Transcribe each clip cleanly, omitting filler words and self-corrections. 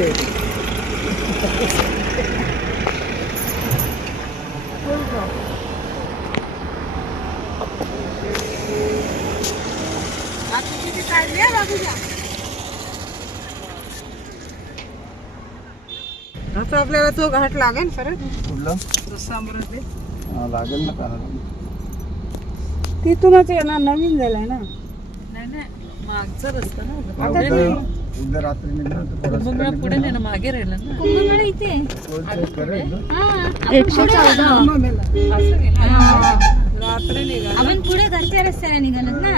आहे. आता आपल्याला तो घाट लागेल परत लागेल ना का तिथूनच येणार, नवीन झालाय ना. नाही मागचा रस्ता ना उद्या रात्री कुंभमेळा पुढे नाही ना, मागे राहिला ना कुंभमेळा इथे रात्री निघाला. आपण पुढे घरच्या रस्त्याने निघालत ना.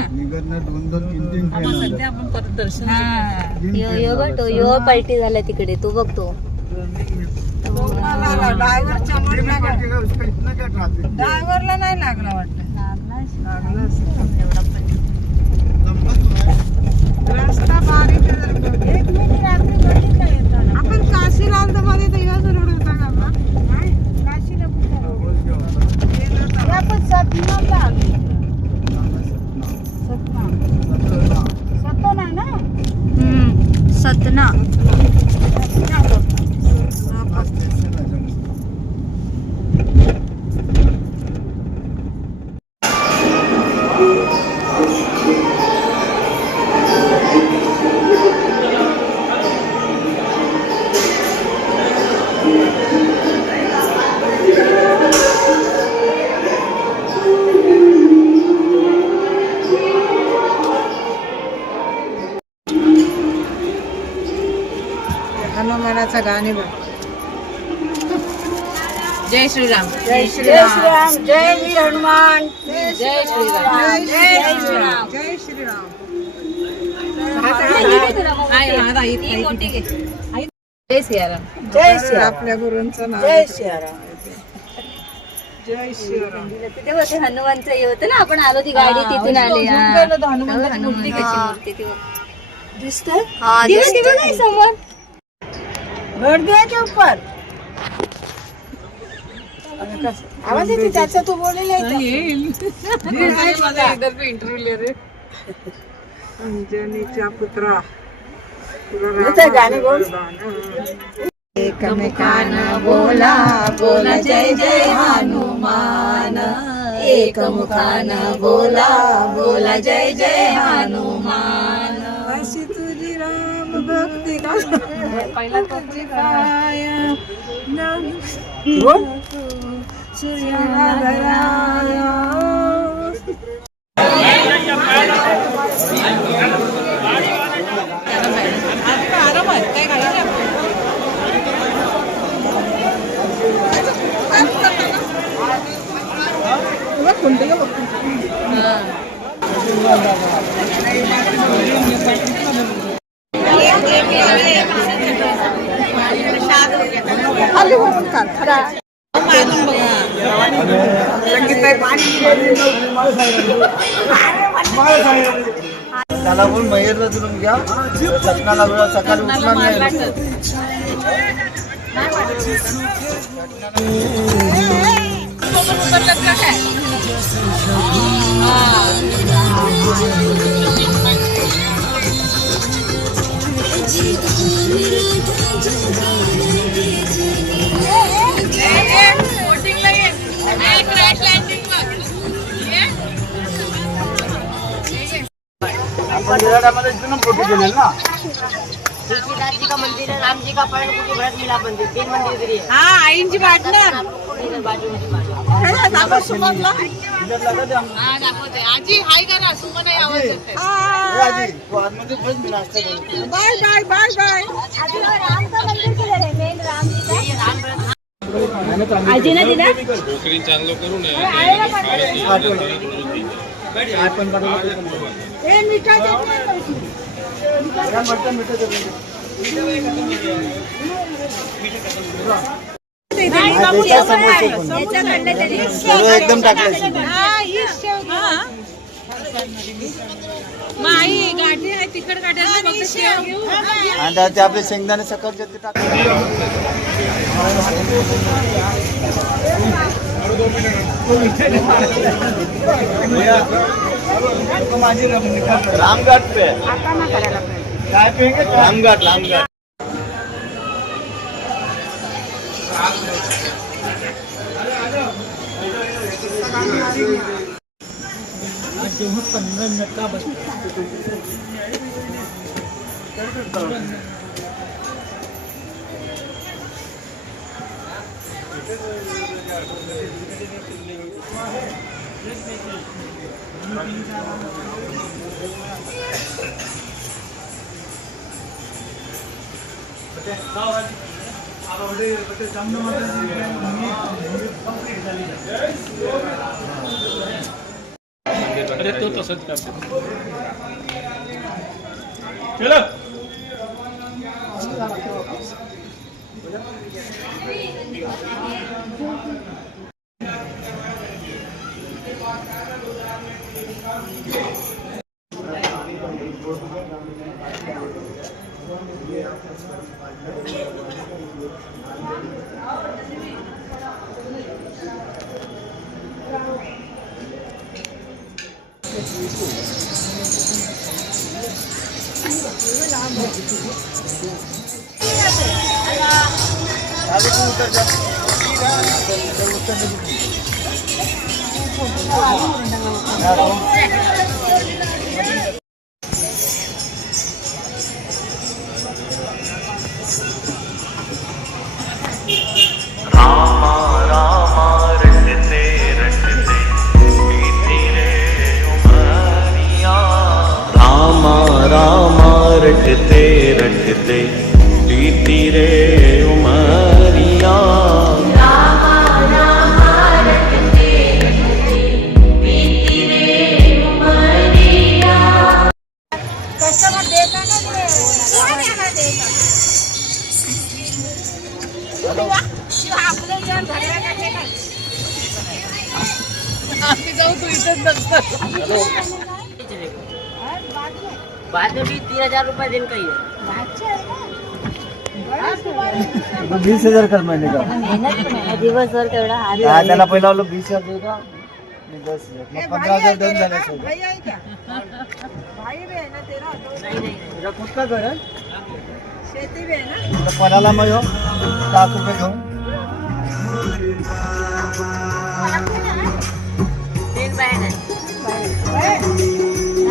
सध्या आपण परत दर्शन यो पलटी झाला तिकडे, तो बघतो. ड्रायव्हरला नाही लागला वाटतं. रस्ता बारीक आहे जरा. एक मिनिट रात्री बघितलं येताना. आपण काशीला आलतो मध्ये तर याच रोड होता का आपला? नाही, काशीला कुठं? आपण सतनाला आलो. सतना ना? सतना. हनुमानाचं गाणे बघ. जय श्रीराम. जय श्रीराम. जय वीर हनुमान. जय श्रीराम. जय श्रीराम. जय श्रीराम. जय सियाराम. जय श्रीराम. आपल्या गुरूंचं नाव. जय श्रीराम. जय श्रीराम. तिथे होते हनुमानचं हे होतं ना, आपण आलो ती गाडी तिथून आले. हनुमानची मूर्ती कशी दिसते समोर. गर्दी के ऊपर आवाज येते त्याचा. तू बोलेला इंटरव्ह्यू रे. अंजनीचा पुत्रा गाणे बोल. एकमेकांना बोला बोला जय जय हनुमान. एकमुखानं बोला बोला जय जय हनुमान. अशी तुझी राम भक्ती का पहिला तुमची काय आराम आहे काय काही त्याला बोल महेरला तुला घ्या. सकाळला वेळ सकाळी उठला नाही. आपण निराड्यामध्ये फोटो केले ना. तुलसीदास जी का मंदिर है, राम जी का परण कुटी भरत मिला मंदिर, 3 मंदिर इधर ही है. हा आईंची पार्टनर इधर बाजू में सुमनला. आजी हाय करा. सुमन आवाज येते. तू आतमध्ये बस मी नाश्ता करतो. Bye bye bye bye. Ram का मंदिर किधर है? मेन राम जी का. आजी ने दिला. आपण ए मिठा चटणी. एकदम टाकलं. आई गाठी आहे तिखट गाठी आणि ते आपले शेंगदाणे सकाळचे ते टाकले. रामघाट पे काय पे रामघाट. अरे तो तसंच करतो. चलो आगे तू उतर जा. रटते रटते बीती रे उमरिया. कस्टमर देता ना ते. कोण आहे देता? शिवा आपले जर घराला काय काय? आम्ही जाऊ तू इथंच बसतो. बाद में भी 3000 रुपए दिन का ही है. 20,000 कर महिने का. मेहनत पण आहे दिवसभर तेवढा हात हा, त्याला पहिला 20,000 देगा मी 10,000 मग 15,000 देऊन झाले सगळं. भाई आहे क्या? भाई भी आहे ना तेरा? नहीं नहीं तुला कुठला घर आहे? शेती भी आहे ना? तर पराला मग येऊ 10 रुपये घेऊन. 3 बहन है.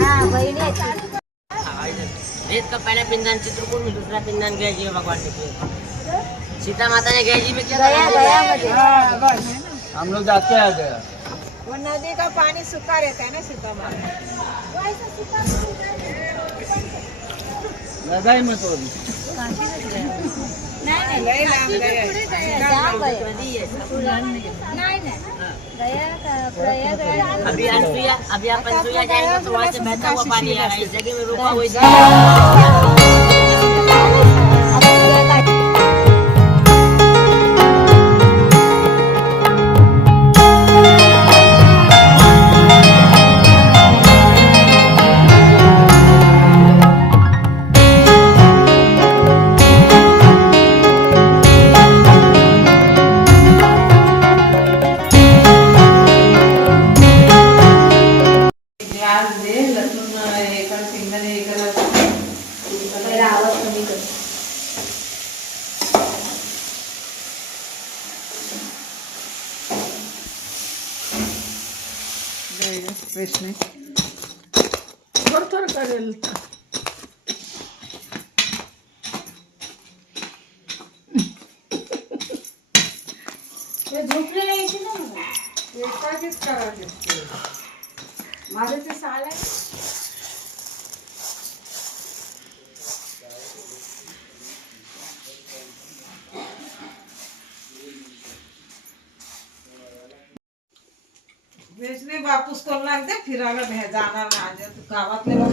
हा बहिणी आहेत. एक का पहला पिंडदान चित्रकूट में, दूसरा पिंडदान गया जी भगवान के लिए. सीता माता ने गया जी में क्या गया गयामध्ये हाँ, बस. हम लोग जाते आ गया. वो नदी का पानी सूखा रहता है ना सीतामाता. लगाई मत और. नाही लय लांब गया है. जाम गया. नाही नाही गया का प्रयाग गया. अभी अपन सुइया जाएंगे तो वहाँ से बहता हुआ पानी आ रहा है. इस जगह में रुका हुआ है. ग्लास दे लसूण एका शेंगदाणे एकाला पहिला आवाज कमी कर. प्रश्न थोडं थोडं करेल. झोपलेला येते ना मला. एकाचीच करायची. माझं ते साल आहे. वेचणे बापूस करून लागते फिरायला जाणार ना. आज गावातले लोक